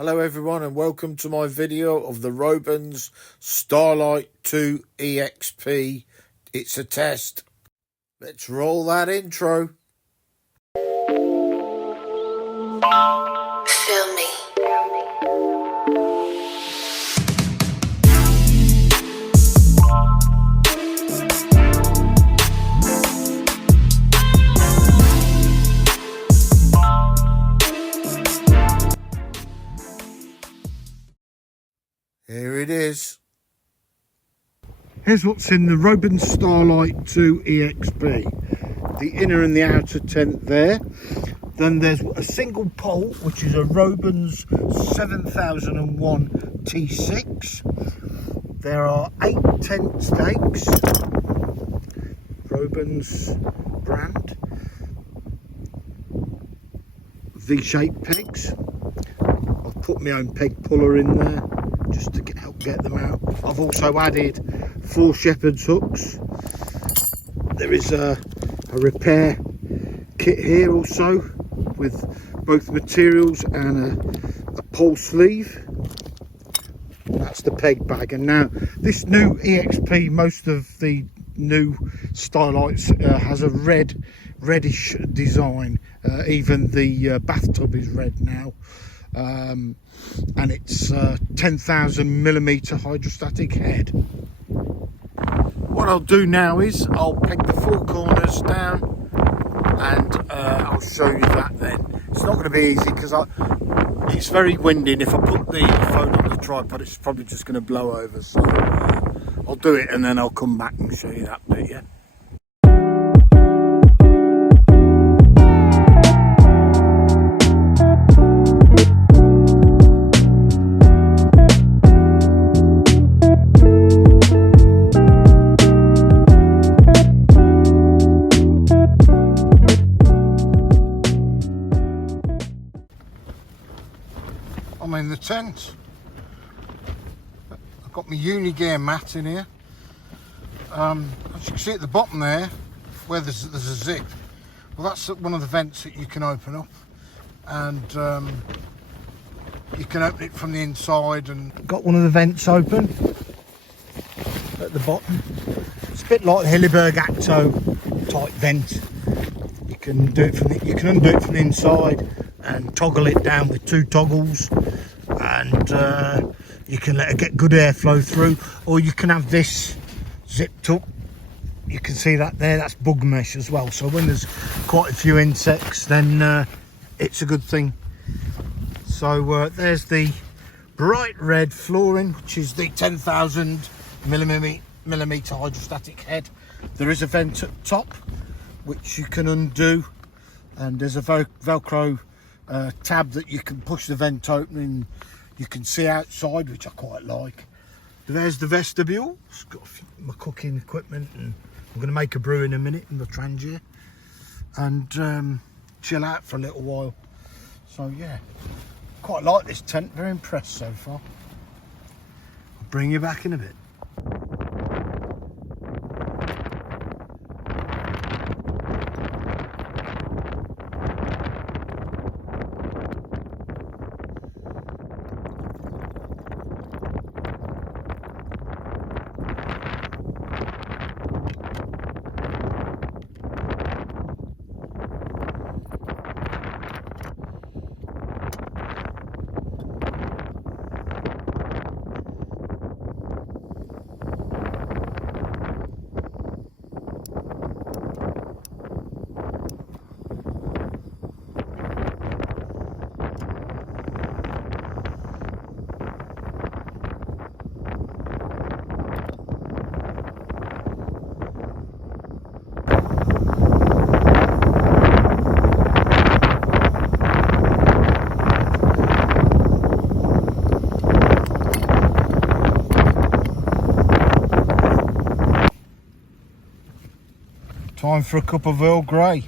Hello everyone and welcome to my video of the Robens Starlight 2 EXP. It's a test. Let's roll that intro. Feel me. Here it is. Here's what's in the Robens Starlight 2 EXP. The inner and the outer tent there. Then there's a single pole, which is a Robens 7001 T6. There are 8 tent stakes, Robens brand, V-shaped pegs. I've put my own peg puller in there just to help get them out. I've also added 4 shepherd's hooks. There is a repair kit here also with both materials and a pole sleeve. That's the peg bag. And now this new EXP, most of the new Starlights has a reddish design. Even the bathtub is red now. And it's 10,000mm hydrostatic head. What I'll do now is I'll peg the 4 corners down and I'll show you that then. It's not going to be easy because it's very windy, and if I put the phone on the tripod it's probably just going to blow over, so I'll do it and then I'll come back and show you that bit, yeah. I'm in the tent. I've got my Unigear mat in here. As you can see at the bottom there, where there's a zip, well, that's one of the vents that you can open up, and you can open it from the inside. And got one of the vents open at the bottom. It's a bit like the Hilleberg Acto type vent. You can do it from you can undo it from the inside and toggle it down with 2 toggles, and you can let it get good airflow through, or you can have this zipped up. You can see that there, that's bug mesh as well, so when there's quite a few insects then it's a good thing. So there's the bright red flooring, which is the 10,000mm hydrostatic head. There is a vent at the top which you can undo, and there's a velcro tab that you can push the vent open and you can see outside, which I quite like. There's the vestibule. It's got my cooking equipment, and I'm going to make a brew in a minute in the Trangier and chill out for a little while. So yeah, quite like this tent, very impressed so far. I'll bring you back in a bit. Time for a cup of Earl Grey.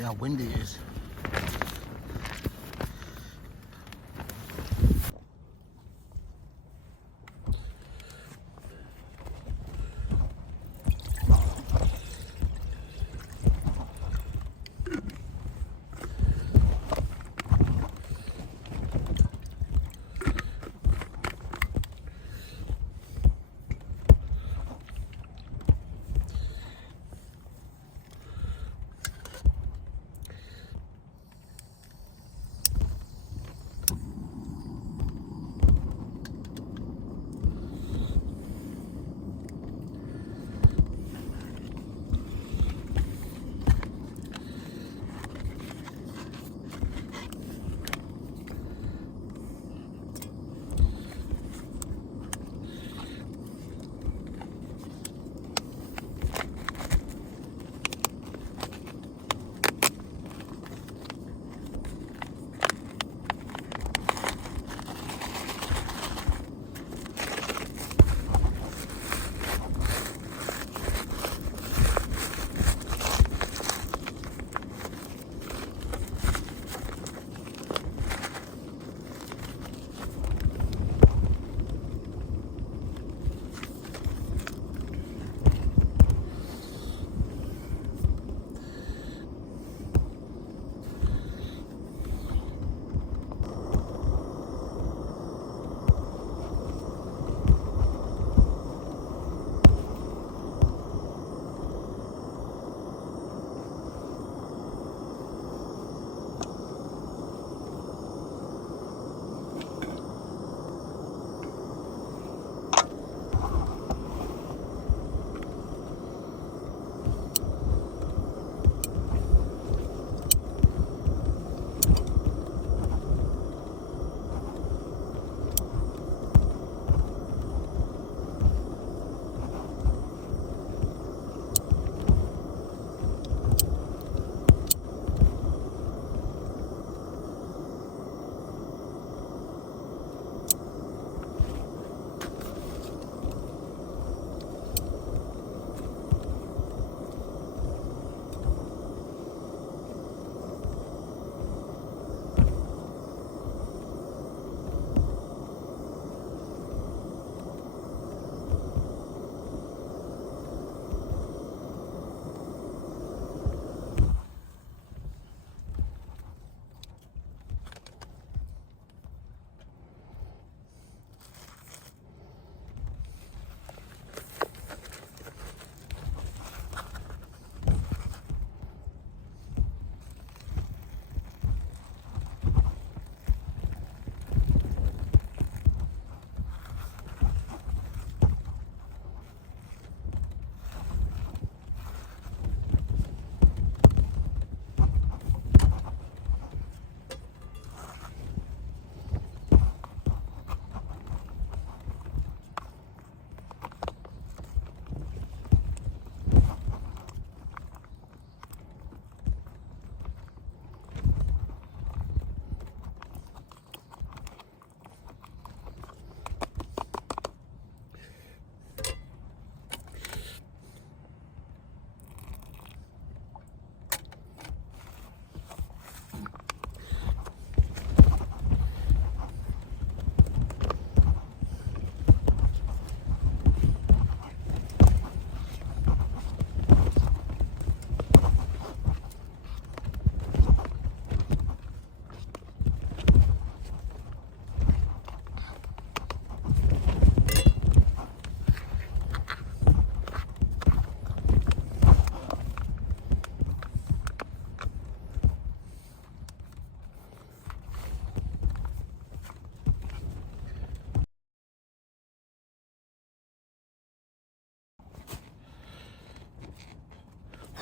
See how windy it is.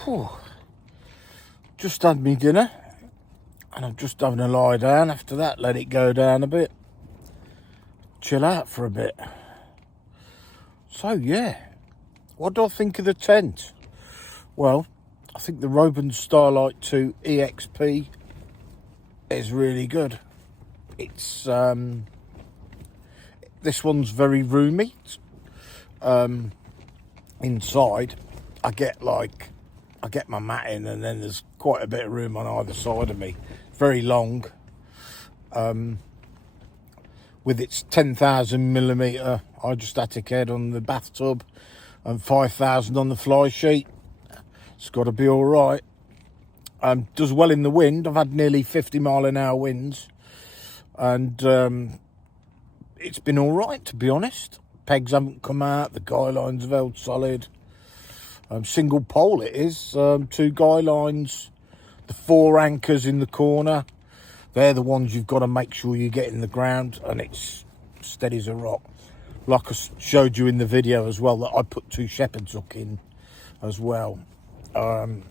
Whew. Just had me dinner and I'm just having a lie down. After that, let it go down a bit, chill out for a bit. So yeah, what do I think of the tent? Well, I think the Robens Starlight 2 EXP is really good. It's this one's very roomy. Inside I get like I get my mat in, and then there's quite a bit of room on either side of me. Very long. With its 10,000mm hydrostatic head on the bathtub and 5,000 on the fly sheet, it's got to be all right. Does well in the wind. I've had nearly 50-mile-an-hour winds, and it's been all right, to be honest. Pegs haven't come out. The guy lines have held solid. Single pole it is. 2 guy lines. The 4 anchors in the corner. They're the ones you've got to make sure you get in the ground, and it's steady as a rock. Like I showed you in the video as well, that I put 2 shepherd's hook in as well, in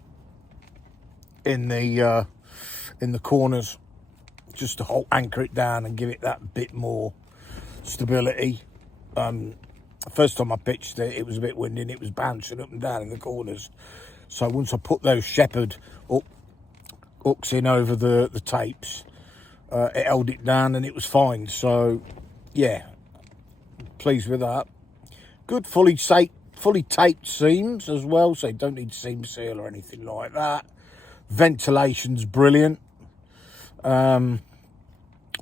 the corners, just to anchor it down and give it that bit more stability. First time I pitched it, it was a bit windy and it was bouncing up and down in the corners. So once I put those shepherd hooks in over the tapes, it held it down and it was fine. So yeah, pleased with that. Good fully taped seams as well, so you don't need seam seal or anything like that. Ventilation's brilliant.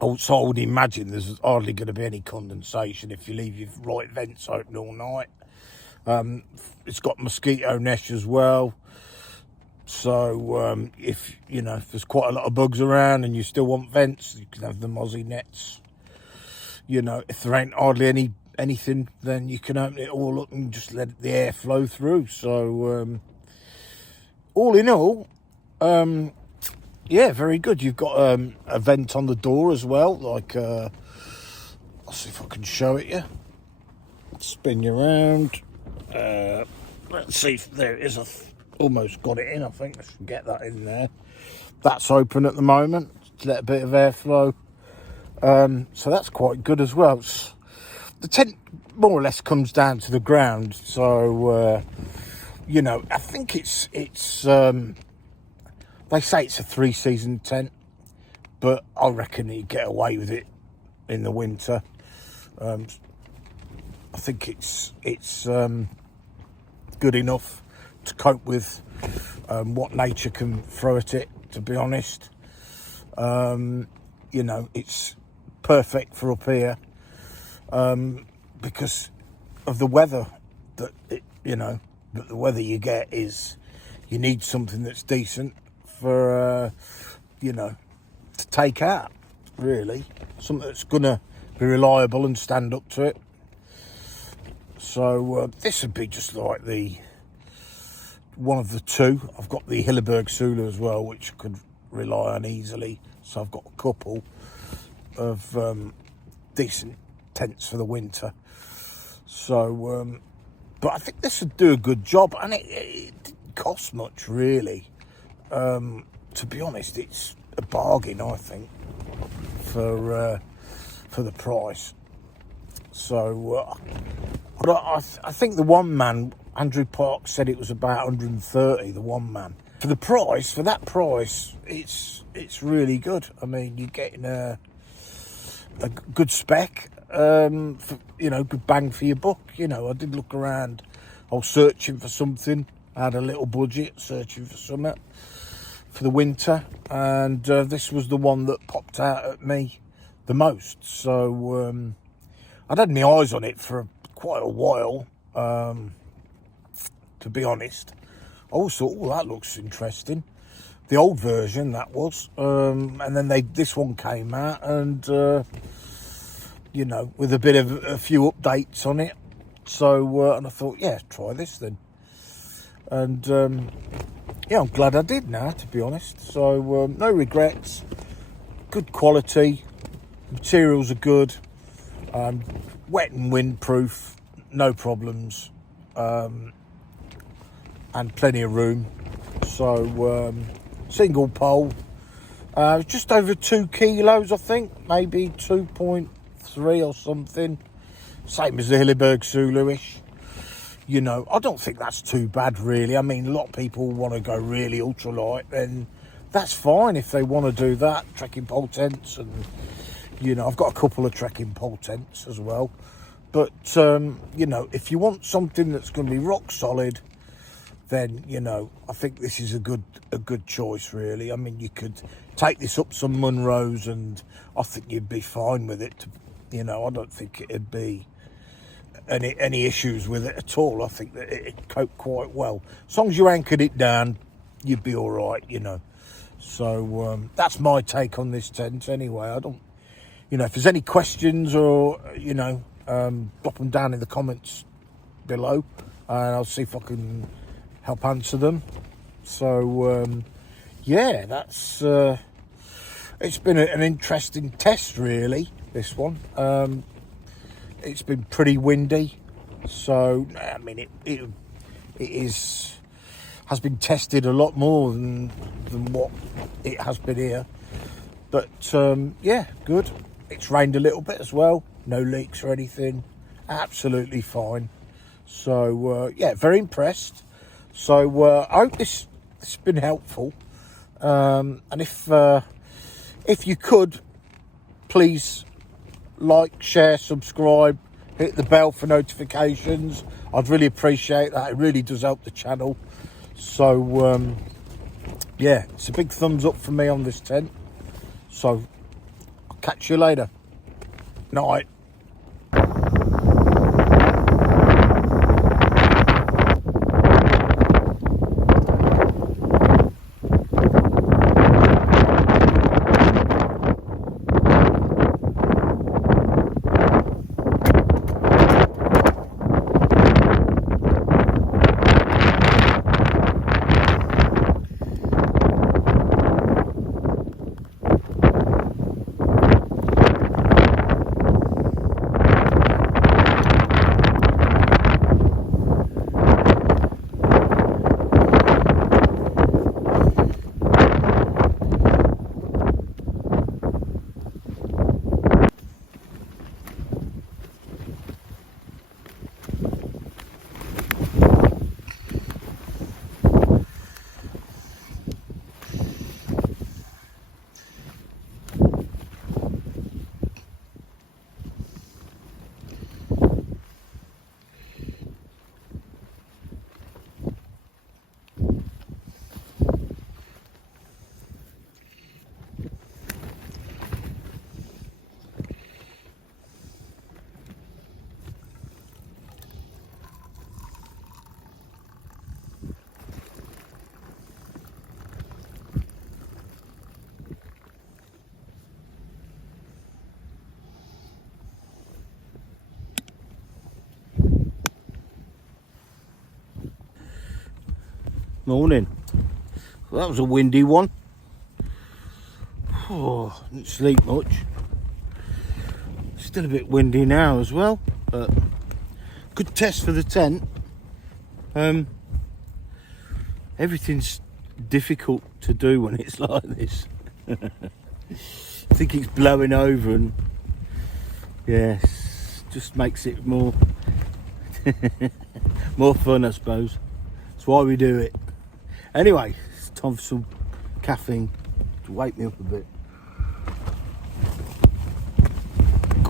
Also, I would imagine there's hardly going to be any condensation if you leave your right vents open all night. It's got mosquito mesh as well. So if there's quite a lot of bugs around and you still want vents, you can have the mozzie nets. If there ain't hardly anything, then you can open it all up and just let the air flow through. So all in all, yeah, very good. You've got a vent on the door as well. Like, I'll see if I can show it you. Spin you around. Let's see if there is almost got it in. I think let's get that in there. That's open at the moment to let a bit of airflow. So that's quite good as well. The tent more or less comes down to the ground. So I think it's. They say it's a 3-season tent, but I reckon you get away with it in the winter. I think it's good enough to cope with what nature can throw at it, to be honest. It's perfect for up here because of the weather that the weather you get is, you need something that's decent for to take out, really, something that's gonna be reliable and stand up to it. So this would be just like one of the 2. I've got the Hilleberg Sula as well, which I could rely on easily, so I've got a couple of decent tents for the winter. So but I think this would do a good job, and it didn't cost much, really. To be honest, it's a bargain, I think, for the price. So I think the one man, Andrew Park said it was about 130. The one man for that price, it's really good. I mean, you're getting a good spec, good bang for your buck. I did look around. I was searching for something. I had a little budget, searching for something for the winter, and this was the one that popped out at me the most. So I'd had my eyes on it for quite a while, to be honest. I always thought, that looks interesting. The old version, that was, and then this one came out, and with a few updates on it. So and I thought, yeah, try this then. And I'm glad I did now, to be honest. So no regrets. Good quality. Materials are good. Wet and wind-proof. No problems. And plenty of room. So single pole. Just over 2 kilos, I think. Maybe 2.3 or something. Same as the Hilleberg Sula-ish. I don't think that's too bad, really. I mean, a lot of people want to go really ultralight, then that's fine if they want to do that. Trekking pole tents, and, I've got a couple of trekking pole tents as well. But, if you want something that's going to be rock solid, then, you know, I think this is a good choice, really. I mean, you could take this up some Munros and I think you'd be fine with it. You know, I don't think it'd be any issues with it at all. I think that it'd cope quite well. As long as you anchored it down, you'd be all right, you know. So that's my take on this tent anyway. I don't, you know, if there's any questions or, you know, drop them down in the comments below and I'll see if I can help answer them. So yeah, that's it's been an interesting test, really, this one. It's been pretty windy, so I mean it has been tested a lot more than what it has been here. But yeah, good. It's rained a little bit as well. No leaks or anything. Absolutely fine. So yeah, very impressed. So I hope this has been helpful. And if you could, please like, share, subscribe, hit the bell for notifications. I'd really appreciate that. It really does help the channel. So yeah, it's a big thumbs up for me on this tent. So I'll catch you later. Night. Morning. Well, that was a windy one. Oh, didn't sleep much. Still a bit windy now as well, but good test for the tent. Everything's difficult to do when it's like this. I think it's blowing over and yes, just makes it more more fun, I suppose. That's why we do it. Anyway, it's time for some caffeine to wake me up a bit.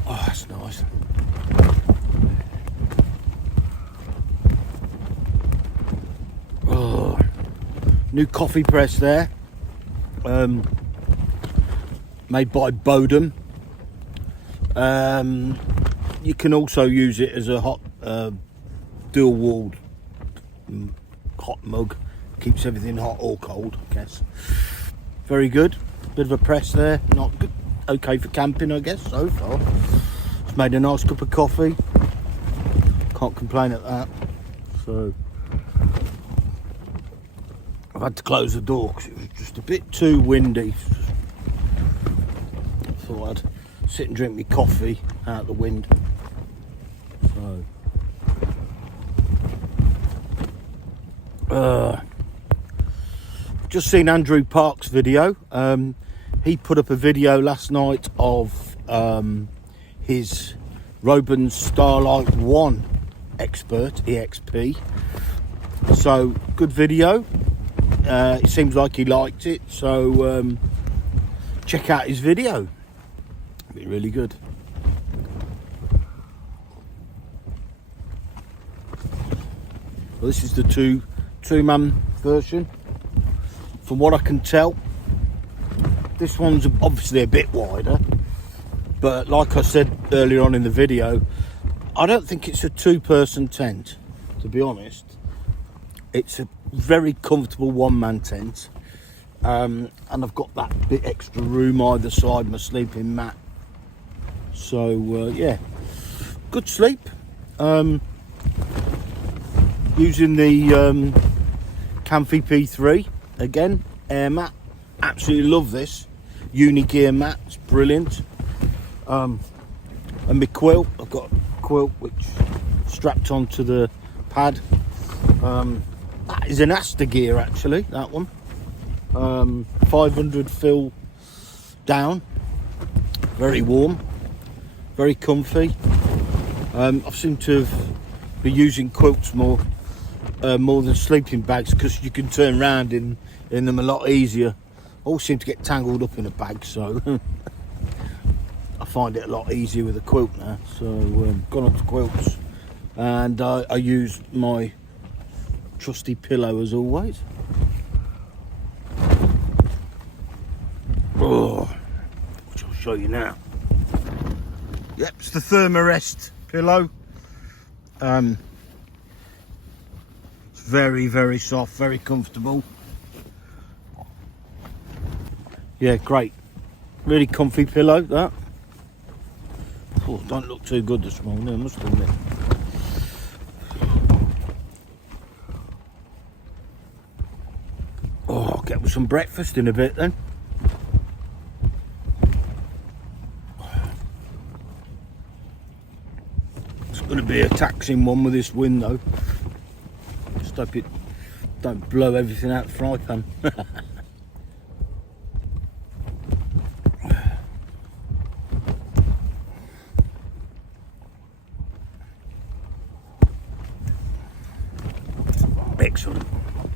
Oh, that's nice. Oh, new coffee press there. Made by Bodum. You can also use it as a hot dual-walled hot mug. Keeps everything hot or cold, I guess. Very good. Bit of a press there. Not good. Okay for camping, I guess, so far. It's made a nice cup of coffee. Can't complain at that. So I've had to close the door because it was just a bit too windy. Thought I'd sit and drink my coffee out the wind. So just seen Andrew Park's video. He put up a video last night of his Robens Starlight 1 Expert EXP. So good video. It seems like he liked it, so check out his video. It'll be really good. Well, this is the 2-man version. From what I can tell, this one's obviously a bit wider, but like I said earlier on in the video, I don't think it's a 2-person tent, to be honest. It's a very comfortable 1-man tent, and I've got that bit extra room either side my sleeping mat. So yeah, good sleep. Using the Comfy P3 again, air mat. Absolutely love this Uni-Gear mat. It's brilliant. And my quilt, I've got a quilt which strapped onto the pad. That is an Asta gear actually, that one. 500 fill down, very warm, very comfy. I seem to be using quilts more than sleeping bags, because you can turn around in them a lot easier. I always seem to get tangled up in a bag, so I find it a lot easier with a quilt now. So gone on to quilts, and I use my trusty pillow as always. Oh, which I'll show you now. Yep, it's the Thermarest pillow. It's very, very soft, very comfortable. Yeah, great. Really comfy pillow, that. Oh, don't look too good this morning, I must admit. Oh, I'll get with some breakfast in a bit then. It's going to be a taxing one with this wind though. Just hope it don't blow everything out the fry pan. Excellent.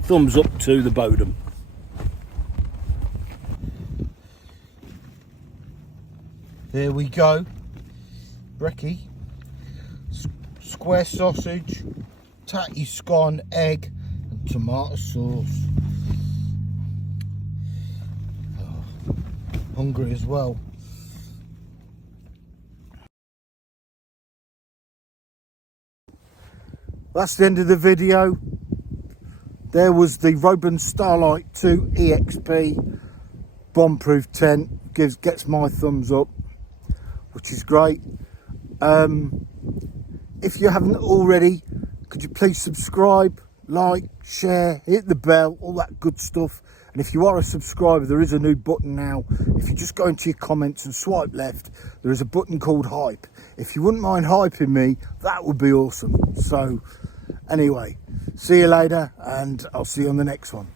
Thumbs up to the Bodum. There we go. Brekkie. Square sausage, tatty scone, egg and tomato sauce. Oh, hungry as well. That's the end of the video. There was the Robens Starlight 2 EXP bomb-proof tent. Gets my thumbs up, which is great. If you haven't already, could you please subscribe, like, share, hit the bell, all that good stuff. And if you are a subscriber, there is a new button now. If you just go into your comments and swipe left, there is a button called hype. If you wouldn't mind hyping me, that would be awesome. So anyway, see you later, and I'll see you on the next one.